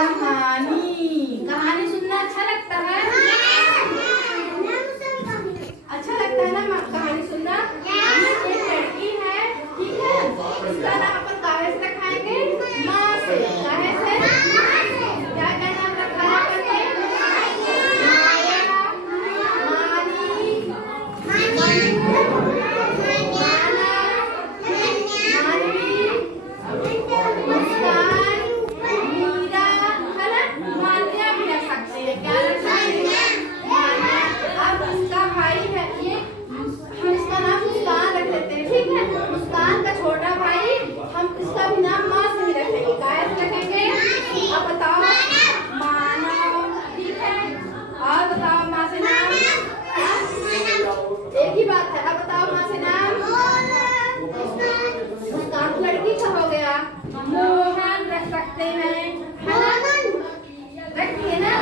कहानी। कहानी सुनना अच्छा लगता है? अच्छा लगता है ना कहानी सुनना? ये एक लड़की है, ठीक है, इसका नाम अपन काहे से रखाएंगे? माँ से। काहे से? क्या क्या नाम रखा है अपन ने? माया, मानी, मुस्कान, मीरा, है ना? मान्या भी रख सकते हैं। क्या रख सकते हैं? मान्या। अब इसका भाई है ये, हम इसका नाम मुस्कान रख देते हैं, ठीक है? मुस्कान का छोटा भाई, हम इसका भी नाम माँ से ही रखेंगे। क्या रखेंगे? अब बताओ। मानव, ठीक है। और बताओ माँ से नाम। एक ही बात है। अब बताओ माँ से नाम। मुस्कान तो लड़की का हो गया। मोहन रख सकते हैं, है ना? रखिए ना।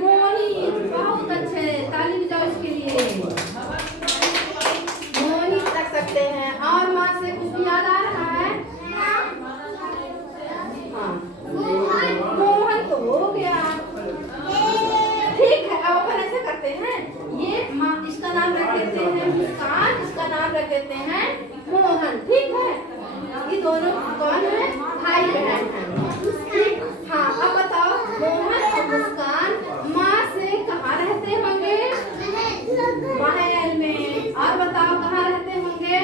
मोहित, बहुत अच्छे, ताली बजाओ इसके लिए। मोहित रख सकते हैं। और माँ से कुछ याद आ रहा है? हाँ, मोहन तो हो गया, ठीक है। अब अपन ऐसे करते हैं, ये माँ इसका नाम रख देते हैं मुस्कान, इसका नाम रख देते हैं मोहन, ठीक है? ये दोनों कौन है? भाई बहन है। हाँ, अब बताओ मोहन और मुस्कान माँ से कहाँ रहते होंगे? महल में। और बताओ कहाँ रहते होंगे?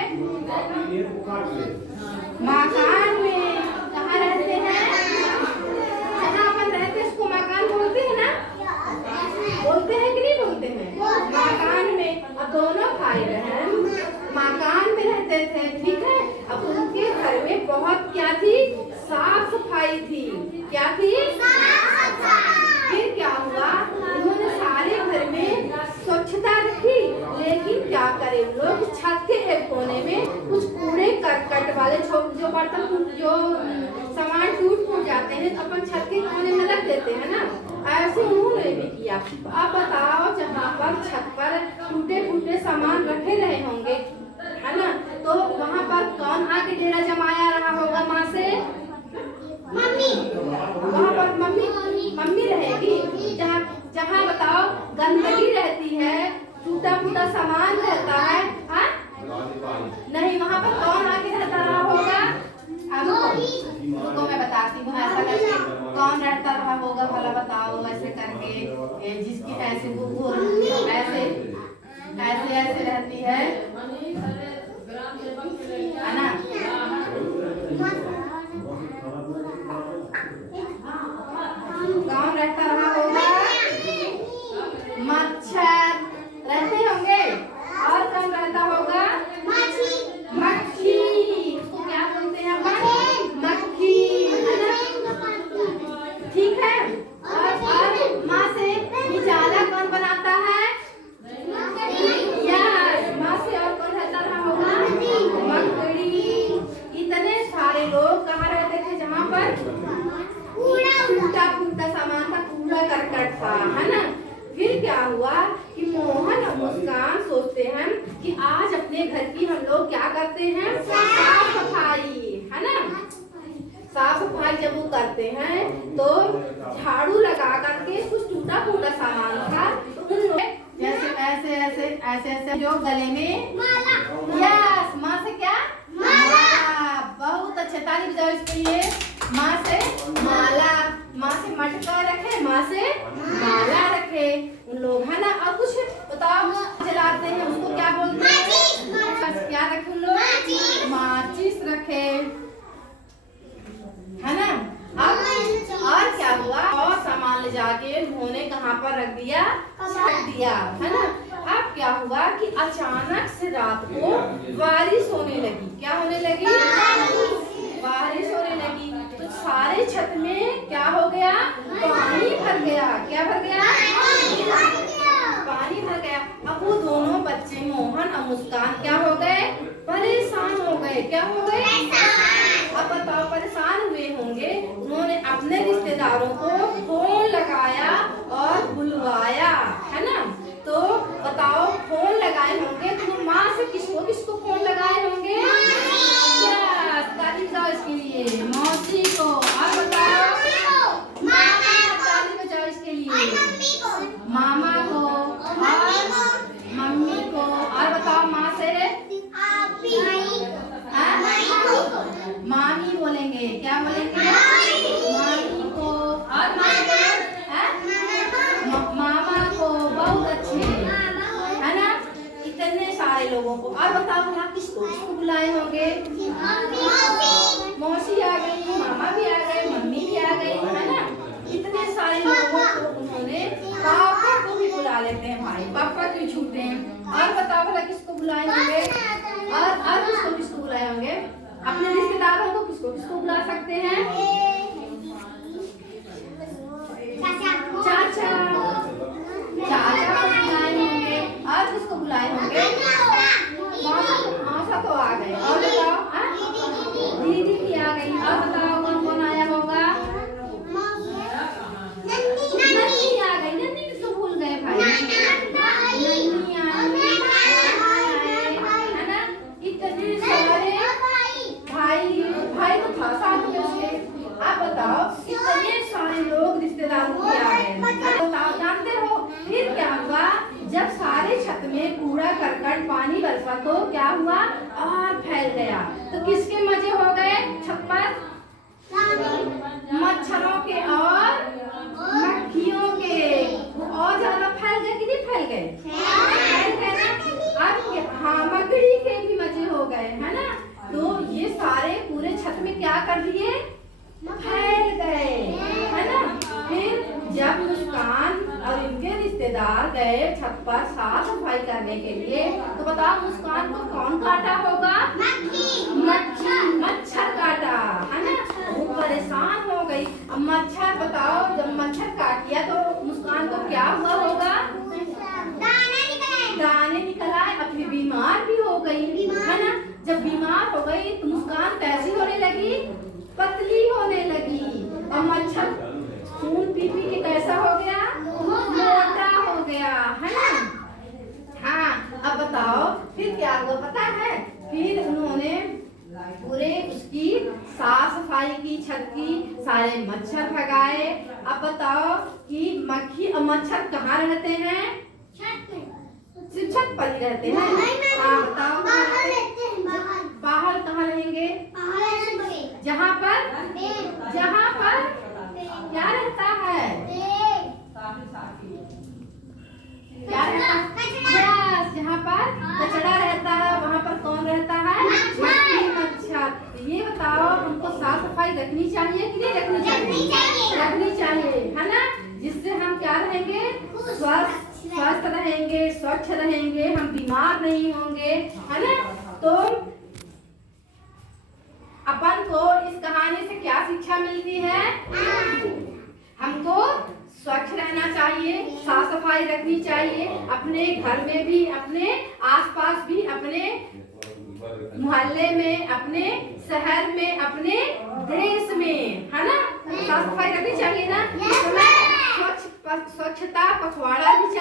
मकान में। कहाँ रहते हैं? जहाँ अपन रहते हैं उसको मकान बोलते हैं ना? बोलते हैं कि नहीं बोलते हैं? मकान में। अब दोनों भाई बहन मकान में रहते थे, ठीक है? अब उनके घर में बहुत क्या थी? साफ सफाई थी। क्या थी? फिर क्या हुआ? उन्होंने सारे घर में स्वच्छता रखी, लेकिन क्या करे लोग, छत के एक कोने में कुछ कूड़े करकट वाले जो बर्तन जो सामान टूट जाते हैं तो अपन छत के कोने में रख देते हैं ना, ऐसे उन्होंने भी किया। अब बताओ जहाँ पर छत पर टूटे फूटे सामान रखे रहे होंगे, है ना, तो वहाँ पर कौन आके डेरा जमाया रहा होगा माँ से? मम्मी। वहाँ पर मम्मी रहेगी। जहाँ बताओ गंदगी रहती है, टूटा फूटा सामान रहता है, हाँ? नहीं, वहाँ पर कौन आके रहता रहा होगा? तो मैं बताती हूँ ऐसा करके कौन रहता रहा होगा भला बताओ। ऐसे करके जिसकी ऐसे वो ऐसे ऐसे ऐसे रहती है ना? कौन रहता रहा होगा? मच्छर रहते होंगे। और कौन रहता होगा? मक्खी। उसको क्या बोलते हैं अपन? मक्खी, है ना? ठीक है। और माँ से उजाला कौन बनाता है? यस, माँ से और कौन रहता रहा होगा? मकड़ी। इतने सारे लोग कहाँ रहते थे जहाँ पर टूटा फूटा सामान था, कूड़ा करकट था, है ना? फिर क्या हुआ कि मोहन और मुस्कान सोचते हैं कि आज अपने घर की हम लोग क्या करते हैं? साफ सफाई, है ना? साफ सफाई जब वो करते हैं तो झाड़ू लगा करके कुछ टूटा फूटा सामान था तो उन लोग जैसे ऐसे ऐसे ऐसे ऐसे जो गले में माला। यस, माँ से क्या? माला। बहुत अच्छे, ताली बजाओ इसके लिए। माँ से माला, माँ से मटका रखे, माँ से माला रखे उन लोग, है ना? और कुछ बताओ जलाते हैं उसको क्या बोलते हैं? क्या रखे उन लोग? माचिस रखे, है ना? अब और क्या हुआ? और सामान ले जाके उन्होंने कहाँ पर रख दिया? छत दिया, है ना? अब क्या हुआ कि अचानक से रात को बारिश होने लगी। क्या होने लगी? बारिश होने लगी। तो सारे छत में क्या हो गया? पानी भर गया। क्या भर गया? पानी भर गया। अब वो दोनों बच्चे मोहन और मुस्कान क्या हो गए? परेशान हो गए। क्या हो गए? अब बताओ, परेशान हुए होंगे। उन्होंने अपने रिश्तेदारों को फोन लगाया और बुलवाया, है ना? तो बताओ फोन लगाए होंगे तो माँ से किसको किसको फोन लगाए होंगे? बोलेंगे? मामी को। और मामी बोलो, हैं? मामा को। बहुत अच्छे, है ना? इतने सारे लोगों को। और बताओ भला किसको किसको बुलाए होंगे? मौसी आ गई, मामा भी आ गए, मम्मी भी आ गई, है ना? इतने सारे लोगों को उन्होंने, पापा को भी बुला लेते हैं भाई, पापा क्यों छूटे हैं? और बताओ भला किसको बुलाए होंगे? और किसको किसको बुलाए होंगे? अपने रिश्तेदारों को किसको किसको बुला सकते हैं? चाचा, चाचा को बुलाए होंगे। और किसको बुलाए होंगे? मौसा तो आ गए। और बताओ, दीदी भी आ गई। और बताओ कौन कौन आया होगा? नन्नी आ गई। नन्नी किसको भूल गए भाई? नन्नी आई, है ना? इतने सारे भाई तो था साथ में उसके। आप बताओ इतने सारे लोग रिश्तेदारों के आ गए। बताओ जानते हो फिर क्या हुआ? जब सारे छत में कूड़ा करकट पानी बरसा तो क्या हुआ? और फैल गया। तो किसके मजे हो गए छत पर? मच्छरों के और मक्खियों के। वो और ज्यादा फैल गए कि नहीं फैल गए? फैल गए ना। अब हाँ, मकड़ी के भी मजे हो गए, है ना? तो ये सारे पूरे छत में क्या कर दिए? फैल गए, है ना? फिर जब मुस्कान और इनके रिश्तेदार गए छत पर साफ सफाई करने के लिए, तो बताओ मुस्कान को कौन काटा होगा? मच्छर काटा, है ना? वो परेशान हो गई। अब मच्छर, बताओ जब मच्छर काट लिया तो मुस्कान को क्या हुआ होगा? दाने निकल आए। अब फिर बीमार भी हो गई, है ना? जब बीमार हो गई तो मुस्कान कैसी होने लगी? पतली होने लगी। और मच्छर खून पी पी के कैसा हो गया? मोटा हो गया, है ना? हाँ, अब बताओ फिर क्या हुआ पता है? फिर उन्होंने पूरे उसकी साफ सफाई की, छत की, सारे मच्छर भगाए। अब बताओ कि मक्खी और मच्छर कहाँ रहते हैं? सिर्फ छत पर ही रहते हैं। हाँ बताओ, बाहर कहाँ रहेंगे? जहाँ पर क्या रहता है? क्या रहता है? जहाँ पर कचरा रहता है वहाँ पर कौन रहता है? मच्छर। ये बताओ हमको साफ सफाई रखनी चाहिए कि नहीं रखनी चाहिए? रखनी चाहिए, है ना? जिससे हम क्या रहेंगे? स्वस्थ रहेंगे, स्वच्छ रहेंगे, हम बीमार नहीं होंगे, है ना? तो अपन को इस कहानी से क्या शिक्षा मिलती है? हमको स्वच्छ रहना चाहिए, साफ सफाई रखनी चाहिए, अपने घर में भी, अपने आसपास भी, अपने मोहल्ले में, अपने शहर में, अपने देश में, है ना? साफ सफाई रखनी चाहिए ना? स्वच्छता पखवाड़ा भी